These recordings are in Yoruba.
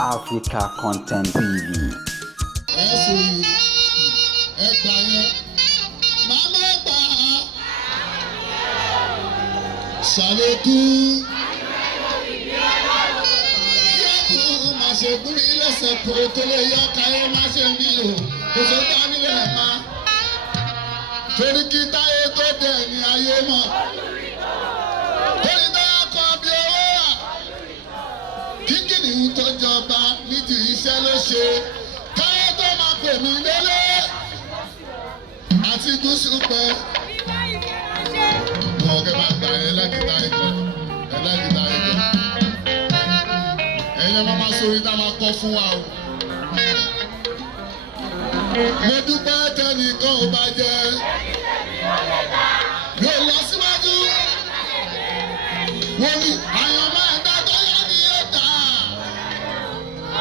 Africa Content TV. Ẹ sòrò ẹgbà yẹn màmá gbà á ṣàlékú yẹ́kù má ṣe gúrí lẹ́sẹ̀ kó tó lè yọ káyé má ṣe mí o kò tó dá nílẹ̀ má torí kí táyé tó dẹ̀ ní ayé mọ̀ torí táyà kan bí owó wà kíkìnì tó jọba nídìí iṣẹ́ ló ṣe káyé tó máa pè mí lélẹ̀ àti gúúsù pẹ́. Mo kẹ́ máa gbà ẹ lákìtà ikọ̀ ẹ lákìtà ikọ̀. Ẹ̀yin ọmọ máa sórí tá a máa kọ́ fún wa o. Mo dúpẹ́ tẹnìkan ò bá jẹ́. Mi ò lọ síwájú. Wọ́n ní àyàn máa ń dájọ́ yá ni yóò tà.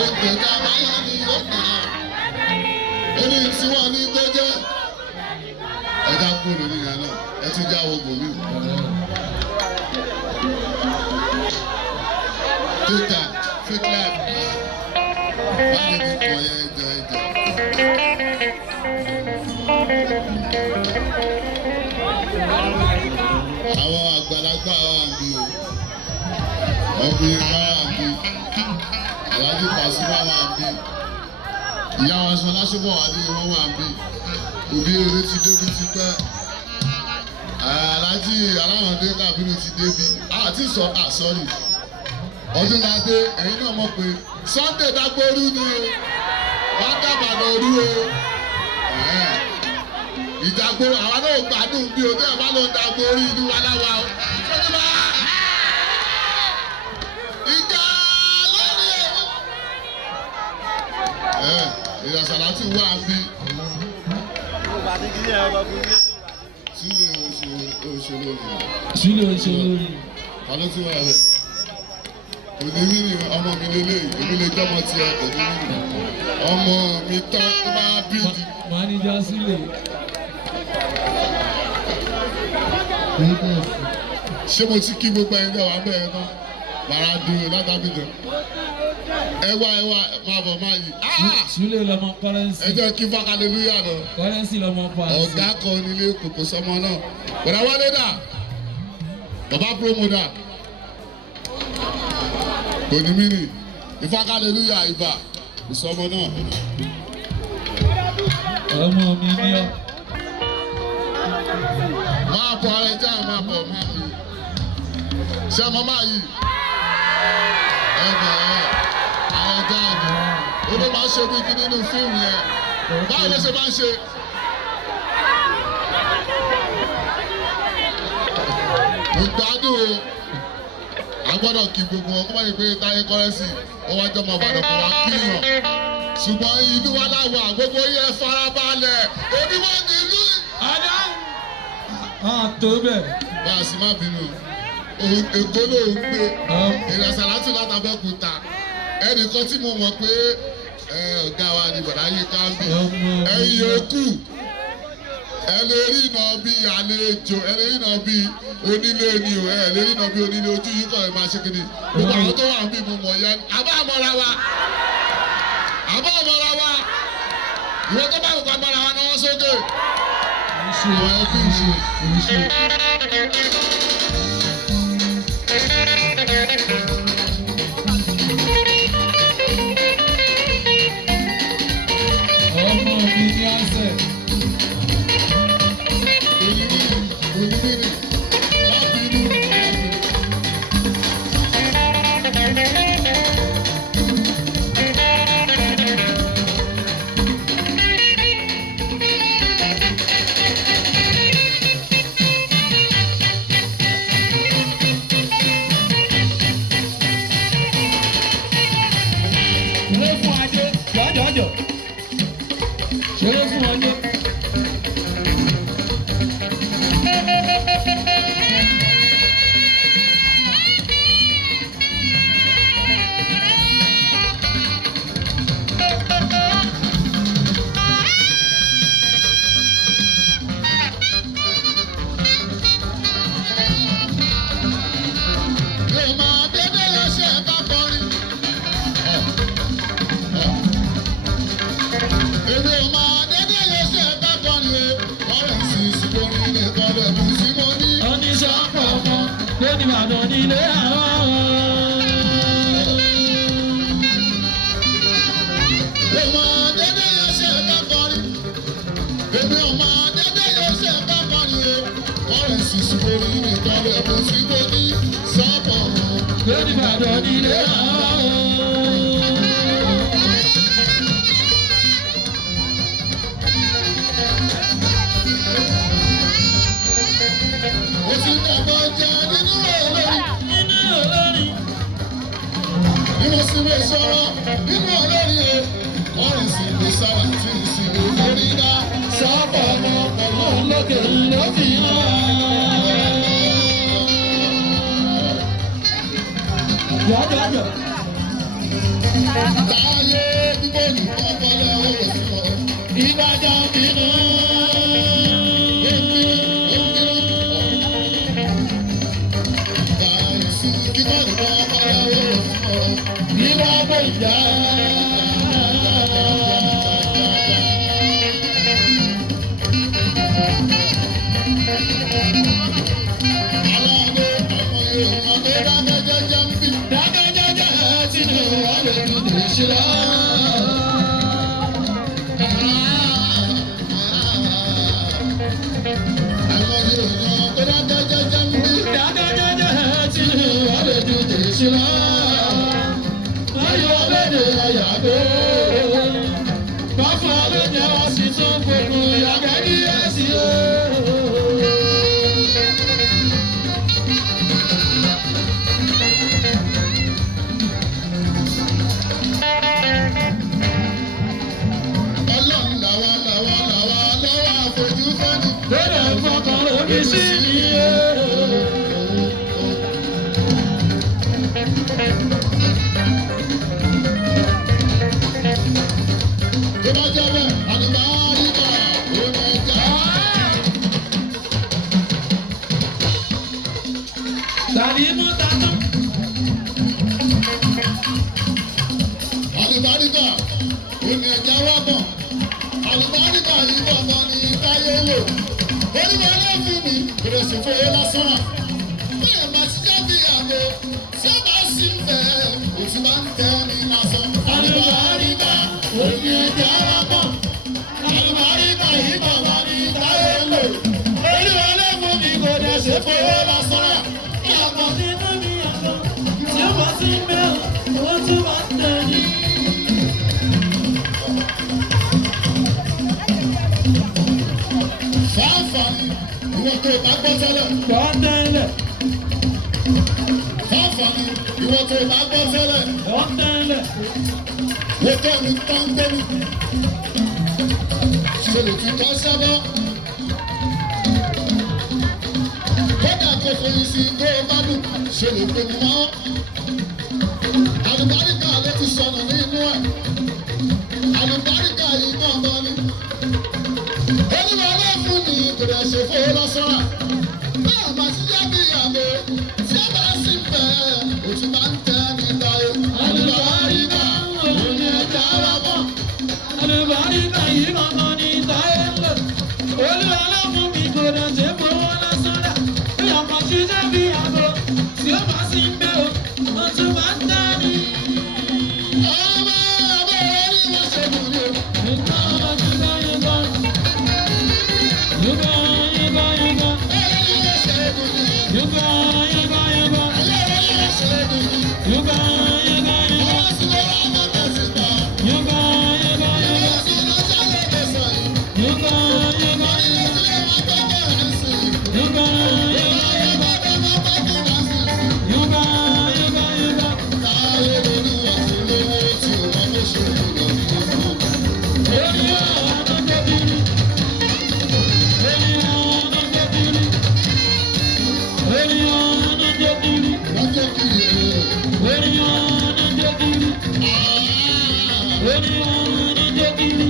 Ètò ìjàmbá yá ni yóò tà. Ó ní tí wọ́n ní tó jẹ́. Ẹ já kúrò lórí ìyá náà, ẹ tún já wo bòmí. Twitter, fake life. Báwo ni kò yẹ ẹjọ́ ẹjọ́? Àwọn àgbàlagbà wà ń bí o. Ọkùnrin bá wà ń bí. Aláàjì Pasuma wà ń bí. Ìyá wa sọ lásìkò wà ní ìwọ́n wà ń bí. Òbí eré ti débi ti pẹ́. Aláàjì Aláwọ̀dé Kábírù ti débi. Àti sọ àsọ́rì. Ọdúnládé ẹ̀yin náà mọ̀ pé Sunday Dagboru ni o. Wọ́n dábàdàn òru o. Ìdàgbòrò àwa náà gbádùn bí o tẹ́lẹ̀ bá lọ dàgbòrò inú wa láwa o. Ìjà lórí ẹ̀. Ìyàsàlá ti wá bí. Sílẹ̀ òṣèlú. Ta ló tún wà rẹ̀? Òní ni ọmọ mi lélẹ̀, èmi lè jọ́mọ tiẹ̀ òní ni. Ọmọ mi tán tó bá bíìdì. Màníjà sílẹ̀. Ṣé mo ti kí gbogbo ẹni náà wá bẹ́ẹ̀ náà? Bàrà dúró látàbíjọ. Ẹ wá máa bọ̀ máa yìí. Sílẹ̀ lọmọ kọ́rẹ́nsì. Ẹ jẹ́ kí fákàlélúyà lọ. Kọ́rẹ́nsì lọmọ pa àṣẹ. Ọ̀gá kan nílé kòkò sọmọ náà. Bọ̀dá wálé dà. Bàbá promo dà. Onímìnì. Ìfákàlélúyà ìbà. Ìsọmọ náà. Ọmọ mi ní ọ. Máa bọ̀ ara ẹja máa bọ̀ máa fi. Ṣé ọmọ máa yìí? Ẹ bẹ̀ ẹ́. Àwọn ẹja ni. Ó ló máa ń ṣe bíi nínú fíìmù yẹn. Báwo ló ṣe máa ń ṣe? Mo gbádùn o. A gbọ́dọ̀ kí gbogbo wọn kó má di pé Táyé Kọ́rẹ́nsì ó wá jọmọ Ìbàdàn kó wá kíyàn. Ṣùgbọ́n ìlú wa láwà gbogbo yẹn farabalẹ̀. Onímọ̀ ní ìlú. Adá. Tó bẹ̀. Bá a sì má bínú. Èkó ló ń gbé. Ìrẹsàlátù látàbẹ́kúta. Ẹnìkan tí mo mọ̀ pé ọ̀gá wa ni bọ̀dá yín ká ń bì. Ẹ̀yin yòókù. Ẹ lè rí iná bí àlejò, ẹ lè rí iná bí onílé ni o, ẹ lè rí iná bí onílé ojú yìí kọ̀ ẹ̀ máa ṣe kìíní. Gbogbo àwọn tó wà ń bí mo mọ̀ yẹn. Àbá àmọ́ra wa. Àbá àmọ́ra wa. Ìwé tó bá wù ká bára wa náwó sókè. Àwọn ẹbí ìṣe. Ọmọ mi ní àṣẹ. Ṣeré fún ajé, jọ̀jọ̀jọ̀. Ṣeré fún ajé. ẹ̀bùn tí mo ní sọ́pọ̀. lórí Ìbàdàn nílé àwọn. Mo ti dàgbà jẹ nínú olórí. Bí mo sì lè sọ̀rọ̀ nínú olórí o, ọ̀rìn sì lè sára tí ì sì lè lórí dá. sọ́pọ̀ ọmọ pẹ̀lú olókè ló fi hàn. jọjọjọ. Táyé bíbélì ọpọlọ ọ̀rọ̀ sí ọ. Ìbàdàn bínú. Ìbàdàn ìjà. Dákẹ́jẹ́jẹ́ tí ní wọlé dúdú sílá. Dákẹ́jẹ́jẹ́ tí ní wọlé dúdú sílá. Ayọ̀ lédè àyàgbé. Báfọ̀ lóde wá sí tún gbogbo ìyàgbẹ́ ní ẹ̀sìn o. Ọlọ́run làwa lọ́wọ́ àfojú fọ́ni. Bẹ́ẹ̀ fọkàn lóbi sí mi o. Tó bá jẹ́ bẹ́ẹ̀, àdìbá ríkà òní ìjà. Tàbí mú tatọ́. Àdìbá ríkà òní ìjà wọ́pọ̀. Àdìbá ríkà yìí gbọ̀ngàn ní táyé lò. Onímọ̀ ọlọ́fin mi kò sì fowó lásán à. Bẹ́ẹ̀ máa ti jẹ́ bí àgbo tí ó bá sí ń bẹ̀ òtún bá ń tẹ́ ní lásán. Àdìbá ríkà òní ìjà wọ́pọ̀. Àdìbá ríkà yìí gbọ̀ngàn ní táyé lò. Onímọ̀ ọlọ́fin mi kò dẹ̀ ṣe fowó lásán à. Ìyàgbọ́ Tí ó bá sí mẹ́ owó tí wà ń tẹ̀lé. fáfàní ìwọ tó bá gbọ́ tẹ́lẹ̀. Gbọ́ tẹ́lẹ̀. Fáfàní ìwọ tó bá gbọ́ tẹ́lẹ̀. Gbọ́ tẹ́lẹ̀. Wọ́n tẹ́ mi tán gbẹ́mí. Ṣé lè fi tọ́ sábọ́? Kódà kò foyín sí tó o bá dùn. Ṣé lè pè mí mọ́? Àlùbáríkà ló ti sọnù nínú ẹ̀. Àlùbáríkà yìí náà lọ ní. Olúwa náà fún ni kò dẹ̀ ṣe fowó lọ́sọ́rà. Bẹ́ẹ̀ bá ti jẹ́ bí ìyàwó tí ó bá sì bẹ̀ òtún bá ń tẹ́ nígbà yìí. Àlùbáríkà òní ẹja ara bọ̀. Àlùbáríkà yìí mọ̀mọ́ ní táyé ń lò. Olúwa ló mú mi kò dẹ̀ ṣe fowó lásán dà. Bí ọkọ̀ ṣiṣẹ́ bí àbò tí ó bá sí ń bẹ́ o, ó tún bá ń tẹ́ ní. Ọmọ àbọ̀ orí wọn ṣe kù ní o. Nígbà wọn ti gbọ́ yín gbọ́. Yúgbọ́ yúgbọ́ yúgbọ́. Orí wọn ṣe kù ní o. Yúgbọ́ yúgbọ́ yúgbọ́. Ayé orí wọn ṣe kù ní o. Yúgbọ́ yúgbọ́ yúgbọ́. Ọwọ́ sí lọ́wọ́ ọmọ tẹ̀sí gbà. Yúgbọ́ yúgbọ́ Ìwọ yúgbọ́. sí lọ sálẹ̀ lẹ́sọ̀ yìí. Yúgbọ́ yúgbọ́ Orí wọn sílẹ̀ wọn gbọ́ bẹ́ẹ̀ ní sí i. yúgbọ́ Ìwọ yóò bá bẹ́ẹ̀ máa bá kú wá sí i. yúgbọ́ yúgbọ́ yúgbọ́. Táyé lórí wọn sí lówó tí wọ́n lè ṣe ìgbà ní ìlú. Orí ọ̀nà tó kiri. Orí ọ̀nà tó kiri. Orí ọ̀nà tó kiri. Wọ́n jẹ́ kí ìrè. Orí ọ̀nà tó kiri. Orí ọ̀nà tó kiri.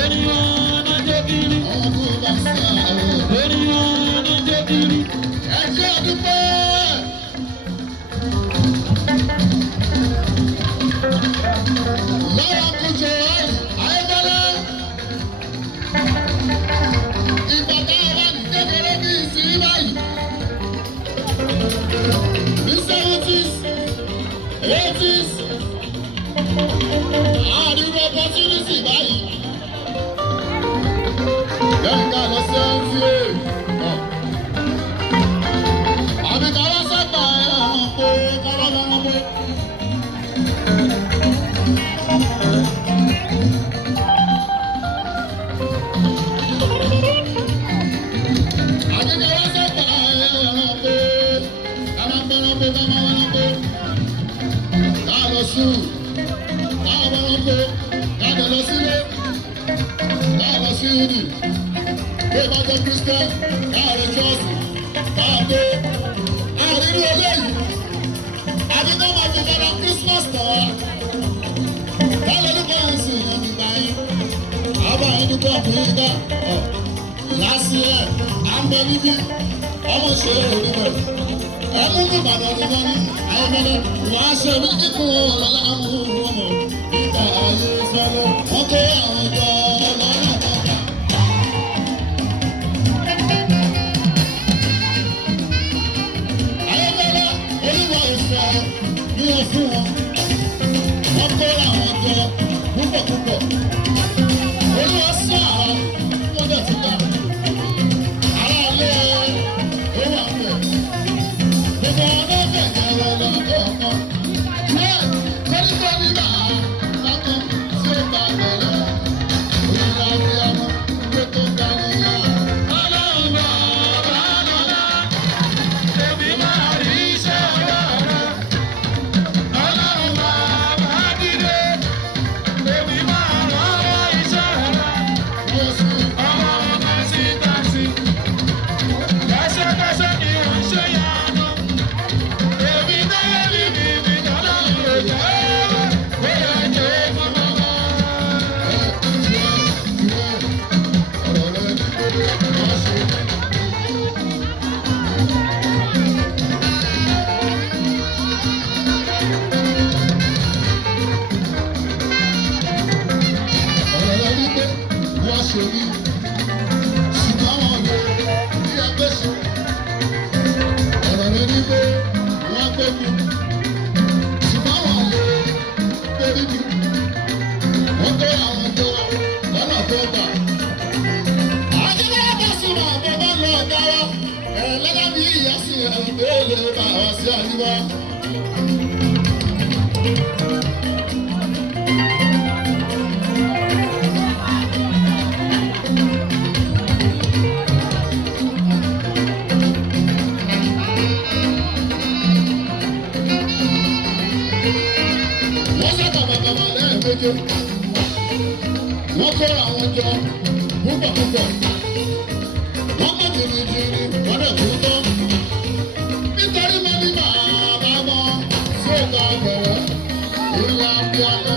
Orí ọ̀nà tó kiri. Àwọn tó bá sí àwọn. Orí ọ̀nà tó kiri. Ẹjọ́ dúpẹ́. Lára kùjọ ayébẹ́lẹ́. Ìgbà táwọn wà ní kékeré bí ìsìn báyìí. Ní 70s, 80s, àdúgbò opportunity báyìí. Bẹ́ẹ̀ ká lọ sí NTA. wàásù káwọn bá wọn kó káwọn lọ sílé káwọn lọ sí ìdí bí ó bá jẹ́ Christian káwọn lọ ṣọ́ọ̀ṣì káwọn dé àwọn nínú eléyìí àti tó máa fi fẹ́ràn Christmas tán táwọn olùkọ́ yẹn sì yàn nígbà yín àbá yín dúpọ̀ fún yín dá láti ẹ̀ à ń bẹ níbí ọmọ ṣe é lórí bẹ̀ ẹ̀mú ní Ìbàdàn ní wọ́n ní ayọ̀mọ́lẹ̀ wọ́n á ṣe ní kíkún ọ̀lọ́lá àwọn ọmọ nígbà ayé fẹ́lẹ́ wọ́n kó àwọn ọjọ́ lọ́nà kọ̀ọ̀kan. ayọ̀mọ́lẹ̀ olúwa ìfẹ́ ní wọ́n fún wọn wọ́n kó àwọn ọjọ́ púpọ̀ olúwa sọ àwọn wọ́n dẹ̀ ti dá ara lé ó wà pẹ̀. Gbogbo ọdún kẹ̀kẹ́ lọ lọ́kọ̀ọ̀kan. Kọ́níkọ́ní náà lákàn tí ó bá bẹ̀rẹ̀. Òyìnbó abiyamọ gbé tó ga níyà. Ọlọ́run bá ọba lọ́la. Èmi máa rí iṣẹ́ ọwọ́ rẹ̀. Ọlọ́run bá ọba dìde. Èmi máa rán iṣẹ́ rẹ̀. Ọmọ ọmọ sí tàṣí. Kẹ́sẹ́kẹ́sẹ́ ni à ń ṣe yanu. Èmi náà ní bíbí dáná ló jẹ́ bóyá jẹ́ mọ́mọ́. Ọ̀rọ̀ rẹ̀ ní gbogbo máa ṣe. Ọ̀rọ̀ rẹ̀ ní pé wọ́n ṣe rí. Ṣùgbọ́n wọn lò ní ẹgbẹ́ ṣe. Ọ̀rọ̀ rẹ̀ ní pé wọ́n gbé mi. Ṣùgbọ́n wọn lò lórí mi. Wọ́n kó àwọn tó lọ́nà tó gbà. Àdìgbò bá súnmọ́ àbọ̀ bá lọ dáwọ́. Lọ́dọ̀ bí ìyá sí ẹ̀ ń gbé lè bá ọ sí àdìgbò. Wọ́n sábà bàbà lẹ́ẹ̀mejì. Wọ́n kóra àwọn jọ púpọ̀. Wọ́n mọ̀ jìnnìjìnnì wọ́n dẹ̀ tó tọ́. Nítorí mo ní bàbá mọ́ sí ọ̀gá bẹ̀rẹ̀ ìlà abiyamọ.